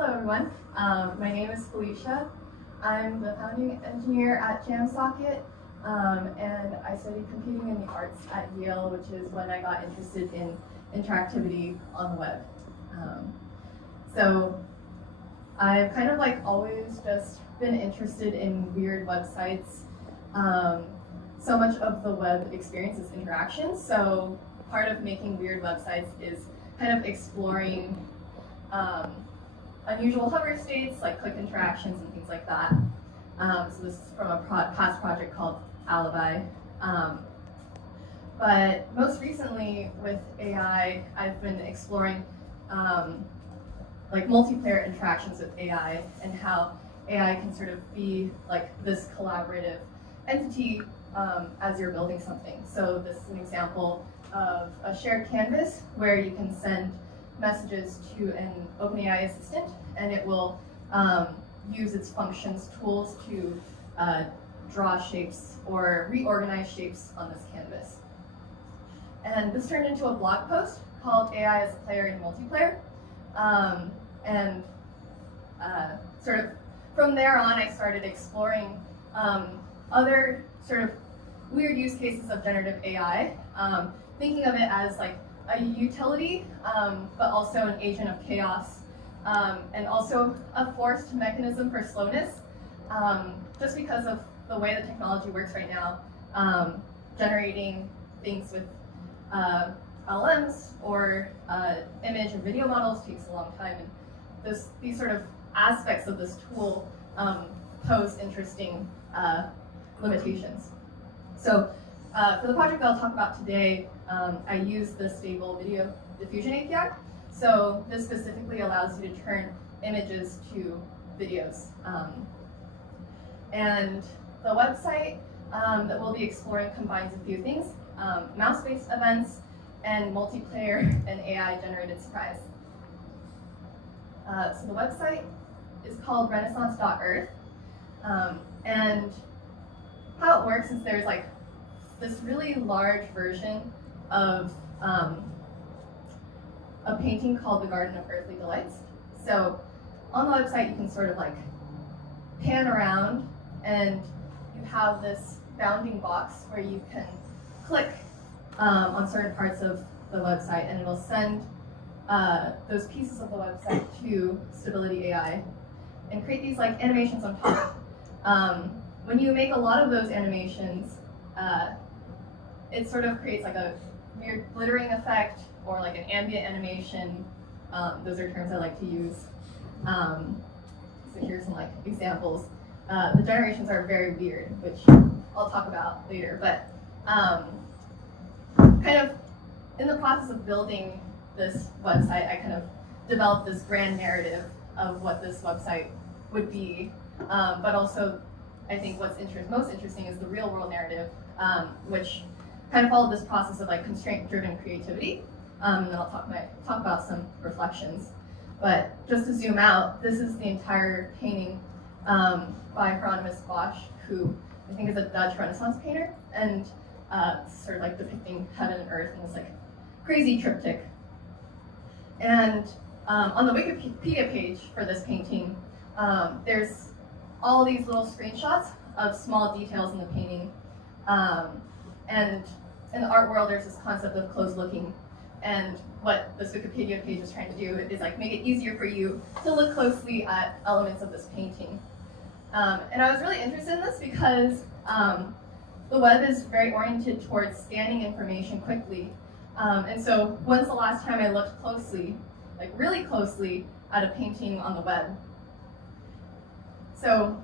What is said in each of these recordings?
Hello everyone, my name is Felicia. I'm the founding engineer at JamSocket, and I studied computing in the arts at Yale, which is when I got interested in interactivity on the web. So I've kind of like always just been interested in weird websites. So much of the web experience is interaction, so part of making weird websites is kind of exploring unusual hover states like click interactions and things like that. So this is from a past project called Alibi. But most recently with AI, I've been exploring like multiplayer interactions with AI and how AI can sort of be like this collaborative entity as you're building something. So this is an example of a shared canvas where you can send messages to an OpenAI assistant, and it will use its functions tools to draw shapes or reorganize shapes on this canvas. And this turned into a blog post called AI as a Player in Multiplayer. And sort of from there on, I started exploring other sort of weird use cases of generative AI, thinking of it as like a utility, but also an agent of chaos, and also a forced mechanism for slowness, just because of the way the technology works right now. Generating things with LLMs or image and video models takes a long time, and these sort of aspects of this tool pose interesting limitations. So for the project I'll talk about today, I use the stable video diffusion API. So this specifically allows you to turn images to videos. And the website that we'll be exploring combines a few things, mouse-based events and multiplayer and AI-generated surprise. So the website is called renaissance.earth. And how it works is there's like this really large version of a painting called the Garden of Earthly Delights. So on the website you can sort of like pan around and you have this bounding box where you can click on certain parts of the website and it'll send those pieces of the website to Stability AI and create these like animations on top. When you make a lot of those animations, it sort of creates like a weird glittering effect or like an ambient animation. Those are terms I like to use. So here's some like examples. The generations are very weird, which I'll talk about later. But kind of in the process of building this website, I kind of developed this grand narrative of what this website would be. But also, I think what's most interesting is the real world narrative, which kind of followed this process of like constraint-driven creativity. And then I'll talk about some reflections. But just to zoom out, this is the entire painting by Hieronymus Bosch, who I think is a Dutch Renaissance painter, and sort of like depicting heaven and earth in this like crazy triptych. And on the Wikipedia page for this painting, there's all these little screenshots of small details in the painting. And in the art world, there's this concept of close looking. And what this Wikipedia page is trying to do is like make it easier for you to look closely at elements of this painting. And I was really interested in this because the web is very oriented towards scanning information quickly. And so when's the last time I looked closely, like really closely, at a painting on the web? So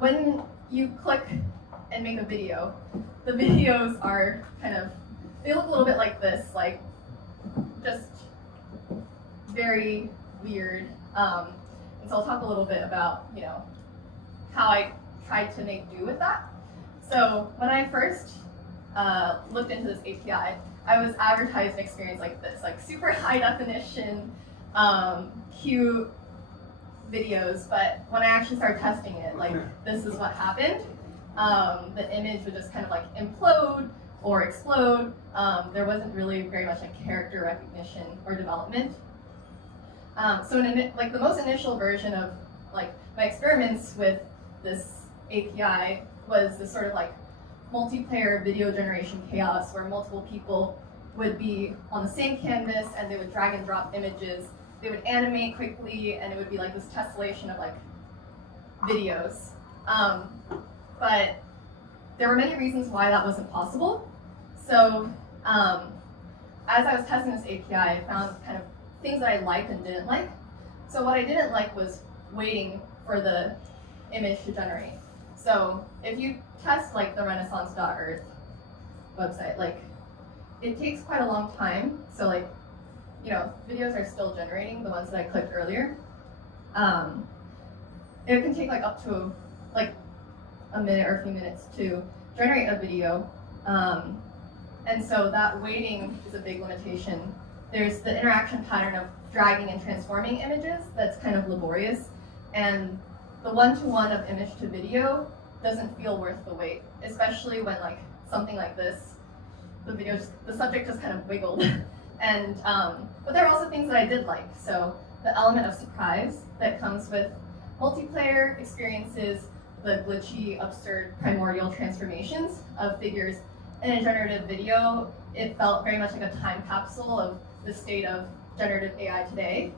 when you click and make a video, the videos are kind of, they look a little bit like this, like just very weird. And so I'll talk a little bit about, how I tried to make do with that. So when I first looked into this API, I was advertised an experience like this, like super high definition, cute videos, but when I actually started testing it, like this is what happened. The image would just kind of like implode or explode. There wasn't really very much like character recognition or development. Like the most initial version of like my experiments with this API was this sort of like multiplayer video generation chaos where multiple people would be on the same canvas and they would drag and drop images. They would animate quickly, and it would be like this tessellation of like videos. But there were many reasons why that wasn't possible. So as I was testing this API, I found kind of things that I liked and didn't like. So what I didn't like was waiting for the image to generate. So if you test like the Renaissance.Earth website, like it takes quite a long time. So like, you know, videos are still generating, the ones that I clicked earlier. It can take like up to like a minute or a few minutes to generate a video. And so that waiting is a big limitation. There's the interaction pattern of dragging and transforming images that's kind of laborious. And the one-to-one of image to video doesn't feel worth the wait, especially when like something like this, the subject just kind of wiggled. And but there are also things that I did like. So the element of surprise that comes with multiplayer experiences, the glitchy, absurd, primordial transformations of figures in a generative video, it felt very much like a time capsule of the state of generative AI today,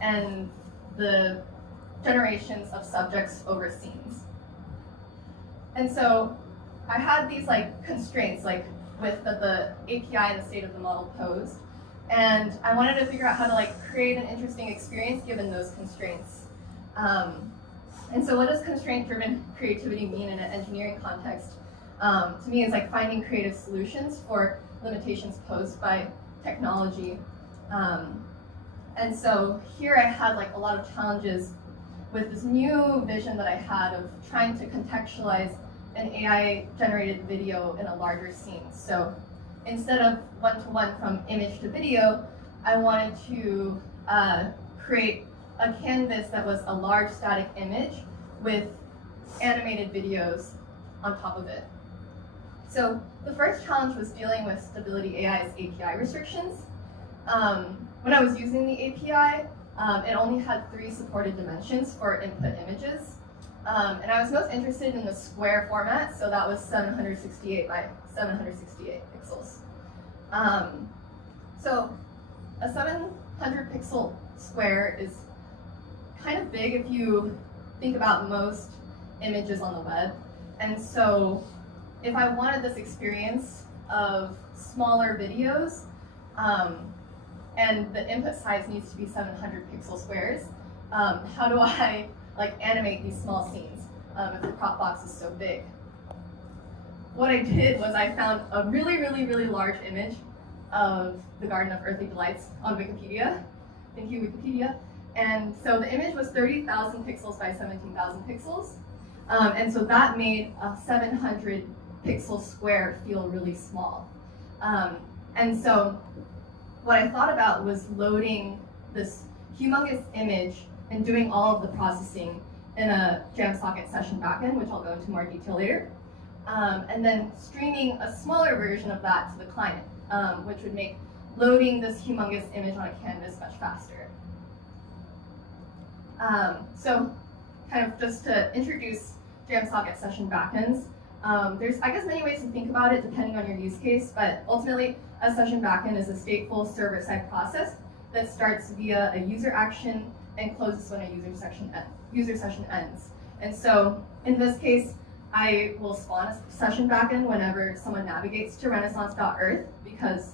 and the generations of subjects over scenes. And so I had these like constraints, like with the API and the state of the model posed, and I wanted to figure out how to like create an interesting experience given those constraints. And so what does constraint-driven creativity mean in an engineering context? To me, it's like finding creative solutions for limitations posed by technology. And so here I had like a lot of challenges with this new vision that I had of trying to contextualize an AI-generated video in a larger scene. So instead of one-to-one from image to video, I wanted to create a canvas that was a large static image with animated videos on top of it. So the first challenge was dealing with Stability AI's API restrictions. When I was using the API, it only had 3 supported dimensions for input images. And I was most interested in the square format, so that was 768 by 768 pixels. So a 700 pixel square is kind of big if you think about most images on the web. And so if I wanted this experience of smaller videos, and the input size needs to be 700 pixel squares, how do I like animate these small scenes if the crop box is so big? What I did was I found a really, really, really large image of the Garden of Earthly Delights on Wikipedia. Thank you, Wikipedia. And so the image was 30,000 pixels by 17,000 pixels. And so that made a 700 pixel square feel really small. And so what I thought about was loading this humongous image and doing all of the processing in a Jamsocket session backend, which I'll go into more detail later. And then streaming a smaller version of that to the client, which would make loading this humongous image on a canvas much faster. So kind of just to introduce Jamsocket session backends, there's, I guess, many ways to think about it depending on your use case, but ultimately a session backend is a stateful server-side process that starts via a user action and closes when a user session ends. And so in this case, I will spawn a session backend whenever someone navigates to Renaissance.Earth, because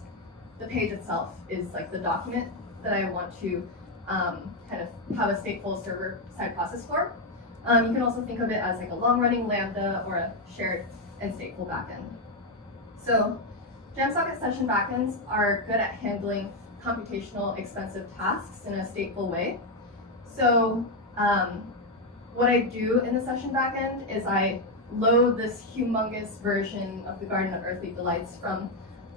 the page itself is like the document that I want to kind of have a stateful server-side process for. You can also think of it as like a long-running Lambda or a shared and stateful backend. So Jamsocket session backends are good at handling computational expensive tasks in a stateful way. So what I do in the session backend is I load this humongous version of the Garden of Earthly Delights from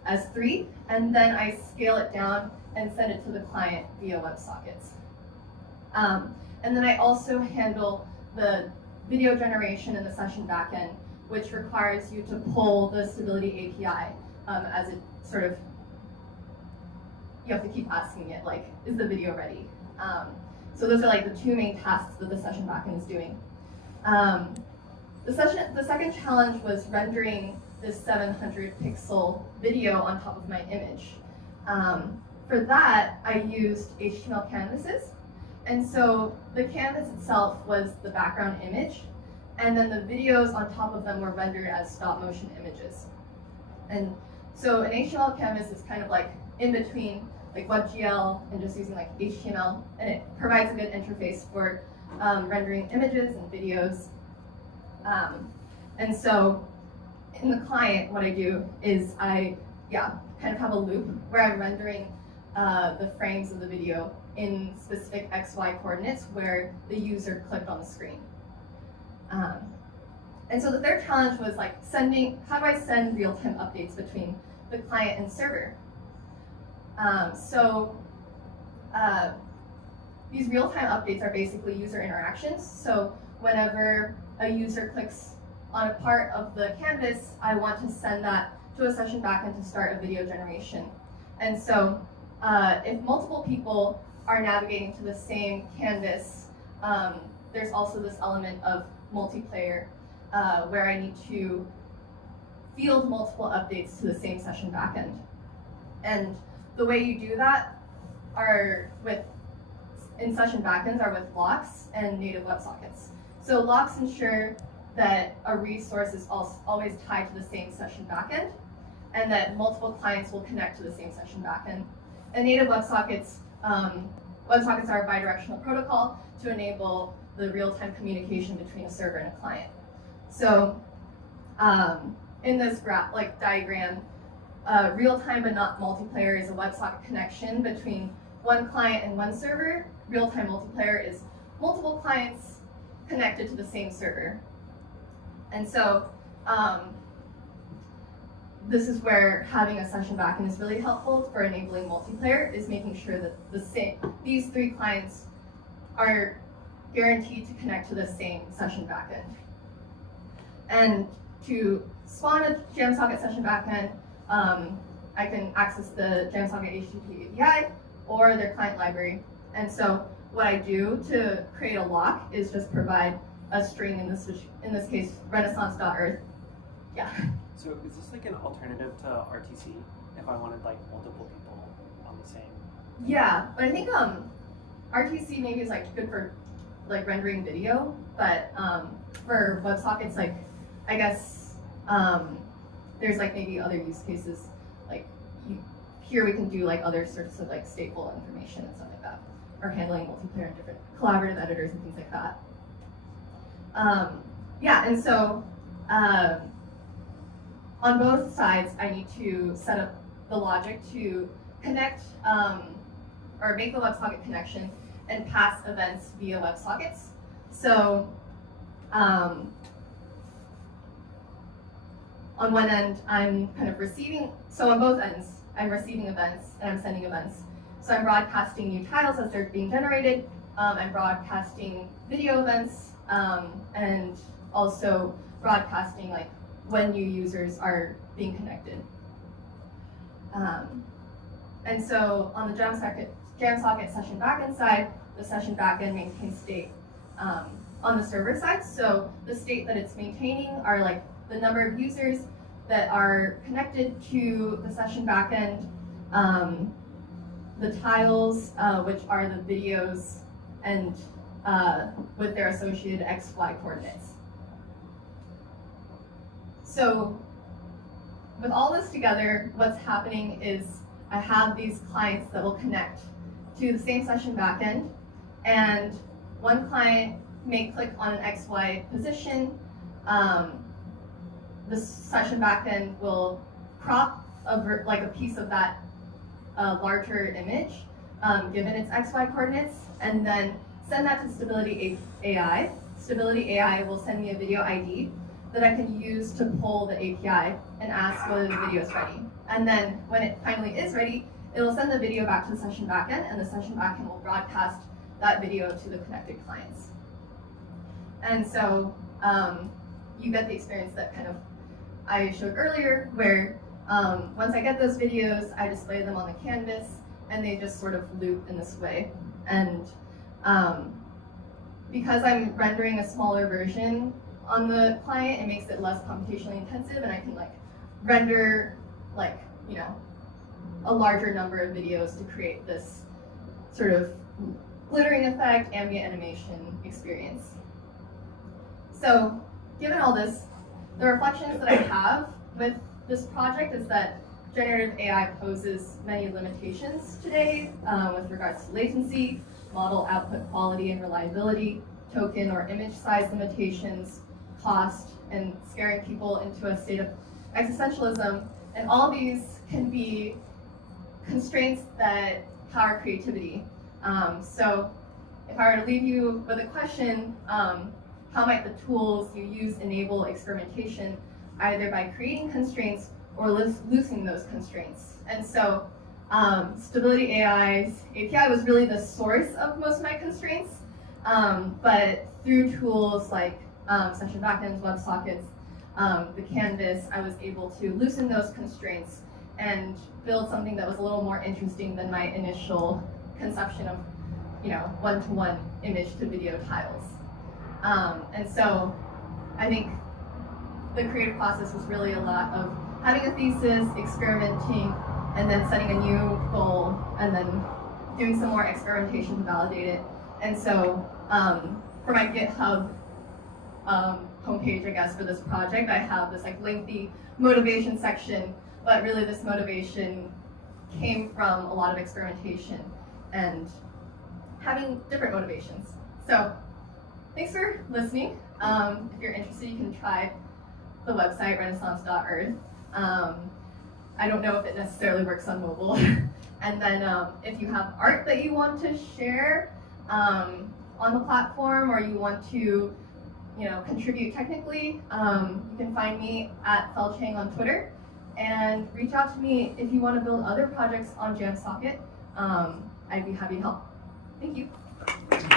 S3, and then I scale it down and send it to the client via WebSockets. And then I also handle the video generation in the session backend, which requires you to pull the Stability API as it sort of you have to keep asking it, like, is the video ready? So those are like the two main tasks that the session backend is doing. The second challenge was rendering this 700 pixel video on top of my image. For that, I used HTML canvases. And so the canvas itself was the background image, and then the videos on top of them were rendered as stop motion images. And so an HTML canvas is kind of like in between like WebGL and just using like HTML, and it provides a good interface for rendering images and videos. And so in the client, what I do is I kind of have a loop where I'm rendering the frames of the video in specific XY coordinates where the user clicked on the screen. And so the third challenge was like how do I send real-time updates between the client and server? These real-time updates are basically user interactions. So whenever a user clicks on a part of the canvas, I want to send that to a session backend to start a video generation. And so if multiple people are navigating to the same canvas, there's also this element of multiplayer where I need to field multiple updates to the same session backend. And the way you do that in session backends are with locks and native WebSockets. So locks ensure that a resource is always tied to the same session backend, and that multiple clients will connect to the same session backend. And native WebSockets, WebSockets are a bidirectional protocol to enable the real-time communication between a server and a client. So in this diagram, real-time but not multiplayer is a WebSocket connection between one client and one server. Real-time multiplayer is multiple clients connected to the same server. And so this is where having a session backend is really helpful for enabling multiplayer, is making sure that these three clients are guaranteed to connect to the same session backend. And to spawn a JamSocket session backend, I can access the JamSocket HTTP API or their client library. And so what I do to create a lock is just provide a string, in this case, renaissance.earth. Yeah. So is this like an alternative to RTC if I wanted like multiple people on the same? Yeah, but I think RTC maybe is like good for like rendering video, but for WebSockets, like I guess there's like maybe other use cases, like here we can do like other sorts of like stateful information and stuff like that, or handling multiplayer and different collaborative editors and things like that. Yeah, and so on both sides, I need to set up the logic to connect or make the WebSocket connection and pass events via WebSockets. So on one end, I'm kind of receiving, so on both ends, I'm receiving events and I'm sending events. So I'm broadcasting new tiles as they're being generated. I'm broadcasting video events and also broadcasting like when new users are being connected. And so on the JamSocket session backend side, the session backend maintains state on the server side. So the state that it's maintaining are like the number of users that are connected to the session backend, the tiles, which are the videos, and with their associated XY coordinates. So with all this together, what's happening is I have these clients that will connect to the same session backend, and one client may click on an XY position. The session backend will crop a piece of that larger image, given its XY coordinates, and then send that to Stability AI. Stability AI will send me a video ID that I can use to pull the API and ask whether the video is ready. And then when it finally is ready, it will send the video back to the session backend, and the session backend will broadcast that video to the connected clients. And so you get the experience that kind of I showed earlier, where once I get those videos, I display them on the canvas, and they just sort of loop in this way. And because I'm rendering a smaller version on the client, it makes it less computationally intensive, and I can like render like, you know, a larger number of videos to create this sort of glittering effect, ambient animation experience. So given all this, the reflections that I have with this project is that generative AI poses many limitations today with regards to latency, model output quality and reliability, token or image size limitations, cost, and scaring people into a state of existentialism. And all these can be constraints that power creativity. So if I were to leave you with a question, how might the tools you use enable experimentation, either by creating constraints or loosening those constraints? And so Stability AI's API was really the source of most of my constraints, but through tools like session backends, WebSockets, the canvas, I was able to loosen those constraints and build something that was a little more interesting than my initial conception of, you know, one-to-one image to video tiles. And so I think the creative process was really a lot of having a thesis, experimenting, and then setting a new goal, and then doing some more experimentation to validate it. And so for my GitHub homepage, I guess, for this project, I have this like lengthy motivation section, but really this motivation came from a lot of experimentation and having different motivations. So thanks for listening. If you're interested, you can try the website, renaissance.earth. I don't know if it necessarily works on mobile. And then if you have art that you want to share on the platform, or you want to, you know, contribute technically, you can find me at Felicia Chang on Twitter, and reach out to me if you want to build other projects on Jamsocket. I'd be happy to help. Thank you.